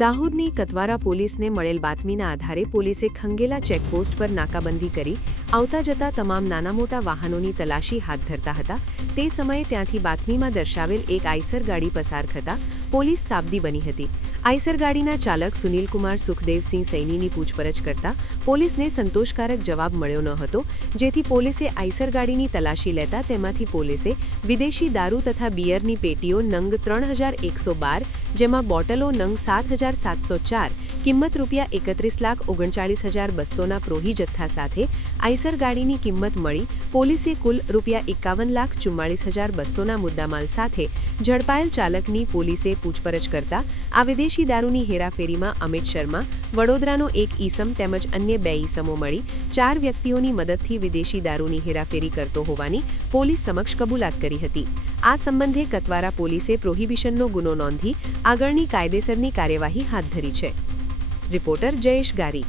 દાહોદની કતવારા પોલીસને મળેલ બાતમીના આધારે પોલીસે ખંગેલા ચેકપોસ્ટ પર નાકાબંધી કરી આવતા જતા તમામ નાના મોટા વાહનોની તલાશી હાથ ધરતા હતા। તે સમયે ત્યાંથી બાતમીમાં દર્શાવેલ એક આઈસર ગાડી પસાર થતાં પોલીસ સાબદી બની હતી। આઈસર ગાડીના ચાલક સુનિલકુમાર સુખદેવસિંહ સૈનીની પૂછપરછ કરતા પોલીસને સંતોષકારક જવાબ મળ્યો ન હતો, જેથી પોલીસે આઈસર ગાડીની તલાશી લેતા તેમાંથી પોલીસે વિદેશી દારૂ તથા બિયરની પેટીઓ નંગ 3112, જેમાં બોટલો નંગ 7704, કિંમત ₹31,39,200ના પ્રોહી જથ્થા સાથે આઈસર ગાડીની કિંમત મળી પોલીસે કુલ ₹51,44,200ના મુદ્દામાલ સાથે ઝડપાયેલ ચાલકની પોલીસે પૂછપરછ કરતા આ વિદેશી દારૂની હેરાફેરીમાં અમિત શર્મા, વડોદરાનો એક ઈસમ તેમજ અન્ય 2 ઈસમો મળી 4 વ્યક્તિઓની મદદથી વિદેશી દારૂની હેરાફેરી કરતો હોવાની પોલીસ સમક્ષ કબૂલાત કરી હતી। આ સંબંધે કતવારા પોલીસે પ્રોહિબિશનનો ગુનો નોંધી આગળની કાયદેસરની કાર્યવાહી હાથ ધરી છે। રિપોર્ટર જયેશ ગારી।